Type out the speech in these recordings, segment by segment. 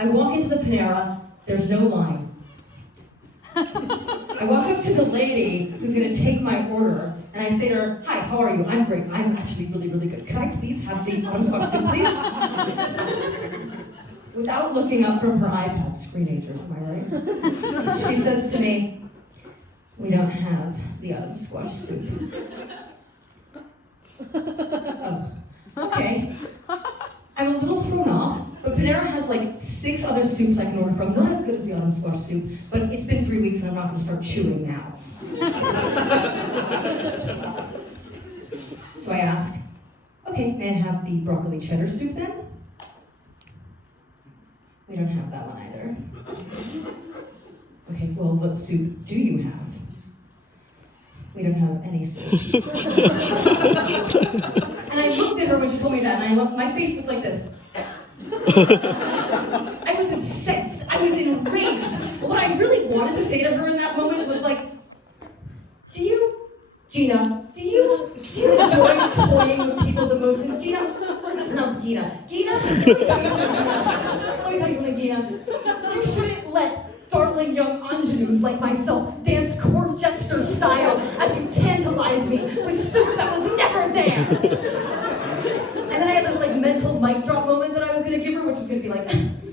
I walk into the Panera, there's no line. I walk up to the lady who's gonna take my order, and I say to her, "Hi, how are you? I'm great. I'm actually really, really good. Could I please have the butterscotch soup, please?" Without looking up from her iPad, screenagers, am I right? She says to me, "We don't have the autumn squash soup." Oh, okay. I'm a little thrown off, but Panera has like 6 other soups I can order from. Not as good as the autumn squash soup, but it's been 3 weeks and I'm not going to start chewing now. So I asked, "Okay, may I have the broccoli cheddar soup then?" "We don't have that one either." "Okay, well, what soup do you have?" "We don't have any soup." And I looked at her when she told me that, and my face looked like this. I was incensed. I was enraged. What I really wanted to say to her in that moment was like, Gina, do you enjoy toying with people's emotions? Gina, or is it pronounced Gina? Gina? Let me tell you something, Gina. You shouldn't let darling young ingenues like myself dance court jester style as you tantalize me with soup that was never there. And then I had this like mental mic drop moment that I was gonna give her, which was gonna be like,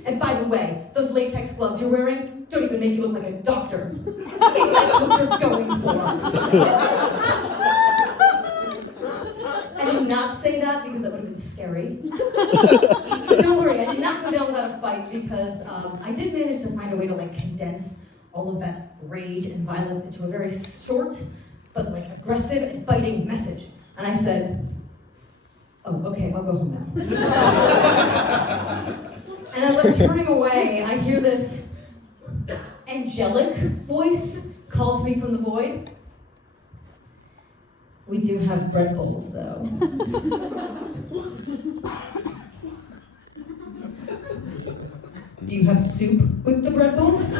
"And by the way, those latex gloves you're wearing don't even make you look like a doctor. If that's what you're going for." I did not say that because that would have been scary. But don't worry, I did not go down without a fight because I did manage to find a way to like condense all of that rage and violence into a very short, but like aggressive and biting message. And I said, "Oh, okay, I'll go home now." And as I'm turning away, I hear this angelic voice call to me from the void. "We do have bread bowls, though." "Do you have soup with the bread bowls?"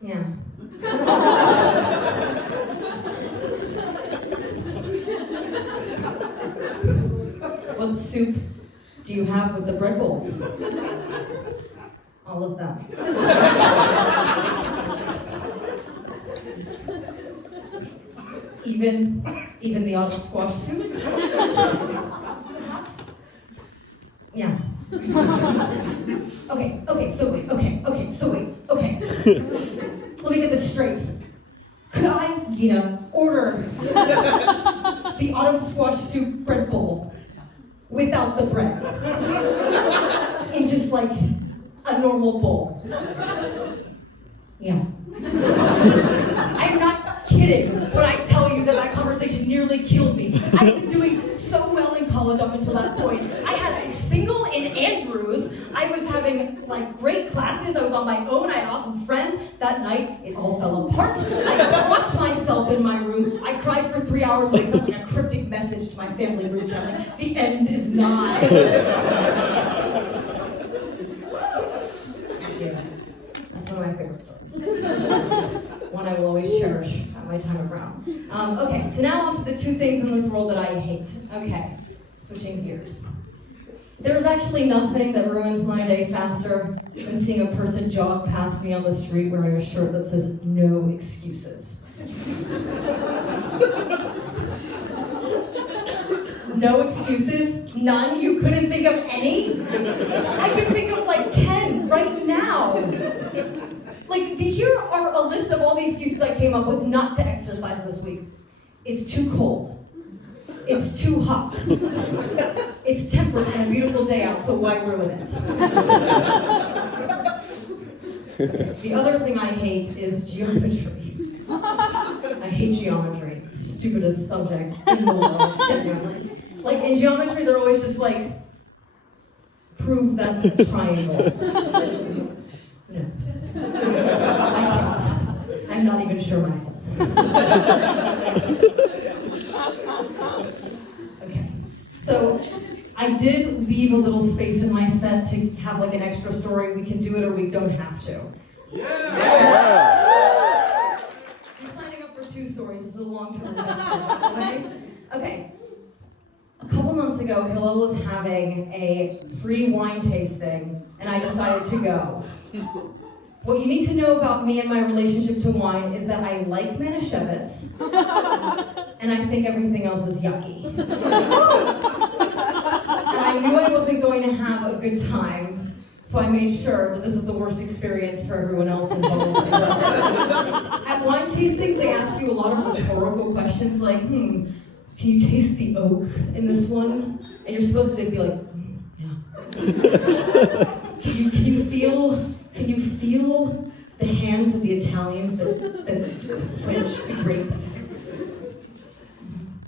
"Yeah." "What soup do you have with the bread bowls?" "All of them." Even the autumn squash soup? Perhaps? Yeah. Okay, so wait. Let me get this straight. Could I, order the autumn squash soup bread bowl without the bread? In just like a normal bowl? Yeah. I'm not kidding when I tell you that conversation nearly killed me. I've been doing so well in college up until that point. I had a single in Andrews. I was having like great classes. I was on my own. I had awesome friends. That night, it all fell apart. I locked myself in my room. I cried for 3 hours when I sent like a cryptic message to my family group chat like, "The end is nigh." Yeah, that's one of my favorite stories. One I will always cherish at my time of Brown. Okay, so now on to the 2 things in this world that I hate. Okay, switching gears. There's actually nothing that ruins my day faster than seeing a person jog past me on the street wearing a shirt that says, "No excuses." No excuses? None? You couldn't think of any? I can think of like 10 right now. Like, here are a list of all the excuses I came up with not to exercise this week. It's too cold. It's too hot. It's temperate and a beautiful day out, so why ruin it? The other thing I hate is geometry. I hate geometry. Stupidest subject in the world, genuinely. Like, in geometry, they're always just like, "Prove that's a triangle." No. I can't. I'm not even sure myself. Okay. So, I did leave a little space in my set to have like an extra story. We can do it or we don't have to. Yeah! I'm signing up for 2 stories. This is a long-term investment, by the way. Okay. A couple couple months ago, Hillel was having a free wine tasting, and I decided to go. What you need to know about me and my relationship to wine is that I like Manischewitz, and I think everything else is yucky. And I knew I wasn't going to have a good time, so I made sure that this was the worst experience for everyone else involved. At wine tastings, they ask you a lot of rhetorical questions like, can you taste the oak in this one? And you're supposed to be like, yeah. Can you feel the hands of the Italians that quench the grapes?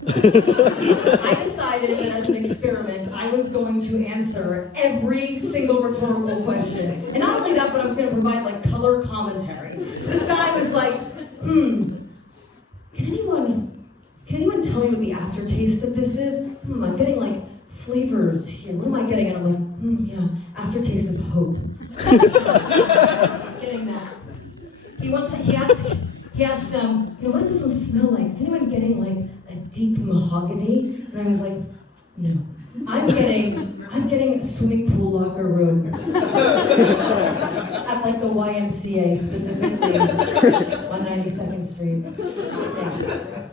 I decided that as an experiment, I was going to answer every single rhetorical question. And not only that, but I was going to provide like color commentary. So this guy was like, can anyone tell me what the aftertaste of this is? I'm getting like flavors here. What am I getting? And I'm like, yeah, aftertaste of hope. Getting that. He asked, what does this one smell like? Is anyone getting like a deep mahogany? And I was like, no. I'm getting a swimming pool locker room. At like the YMCA specifically, on 92nd Street. Yeah.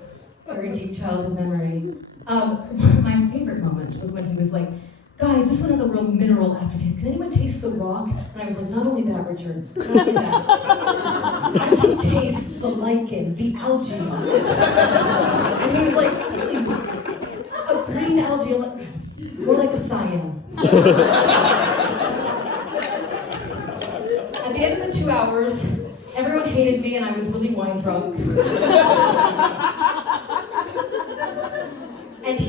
Very deep childhood memory. My favorite moment was when he was like, guys, this one has a real mineral aftertaste. Can anyone taste the rock? And I was like, not only that, Richard, not only that. I can taste the lichen, the algae on it. And he was like, a green algae, more like a cyan. At the end of the 2 hours, everyone hated me and I was really wine drunk. And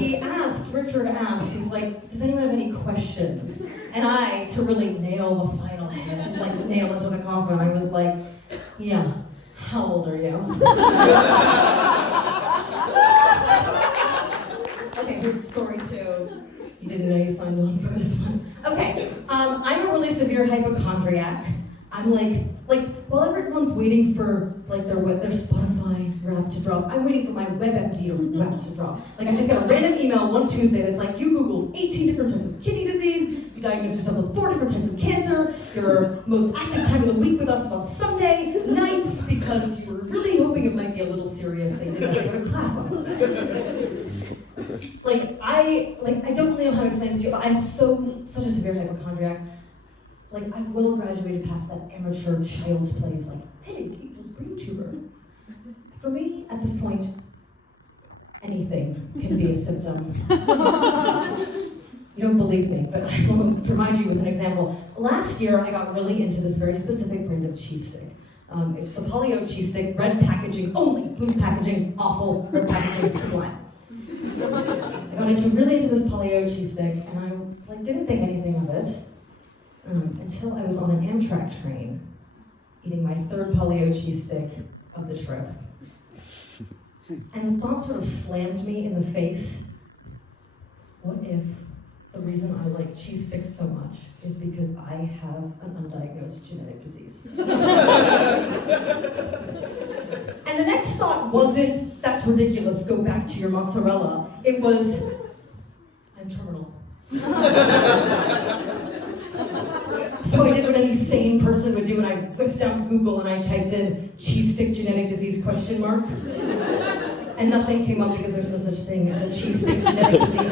Richard asked, he was like, does anyone have any questions? And I, to really nail the final hit, like nail into the coffin, I was like, yeah, how old are you? Okay, here's story 2. You didn't know you signed on for this one. Okay, I'm a really severe hypochondriac. I'm like while everyone's waiting for like their Spotify rap to drop, I'm waiting for my WebMD rap to drop. Like I just got a random email one Tuesday that's like, you Googled 18 different types of kidney disease, you diagnosed yourself with 4 different types of cancer, your most active time of the week with us was on Sunday nights because you were really hoping it might be a little serious so you didn't have to go to class on Monday. I don't really know how to explain this to you, but I'm such a severe hypochondriac. Like, I will graduate past that amateur child's play of like, headache equals brain tumor. For me, at this point, anything can be a symptom. You don't believe me, but I will remind you with an example. Last year, I got really into this very specific brand of cheese stick. It's the Polly-O cheese stick, red packaging only, blue packaging, awful, red packaging, sublime. I got really into this Polly-O cheese stick, and I didn't think anything of it. Until I was on an Amtrak train, eating my 3rd Polly-O cheese stick of the trip. And the thought sort of slammed me in the face. What if the reason I like cheese sticks so much is because I have an undiagnosed genetic disease? And the next thought wasn't, that's ridiculous, go back to your mozzarella. It was, I'm terminal. So I did what any sane person would do, and I whipped out Google and I typed in cheese stick genetic disease ? And nothing came up because there's no such thing as a cheese stick genetic disease ?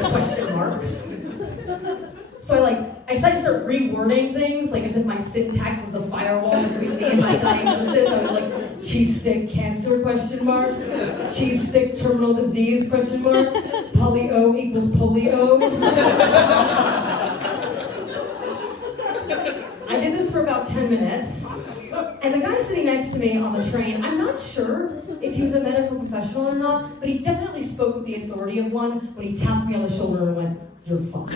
So I decided to start rewording things, like as if my syntax was the firewall between me and my diagnosis. I was like, cheese stick cancer ? Cheese stick terminal disease ? Polly-O equals polio. I did this for about 10 minutes, and the guy sitting next to me on the train, I'm not sure if he was a medical professional or not, but he definitely spoke with the authority of one when he tapped me on the shoulder and went, you're fine.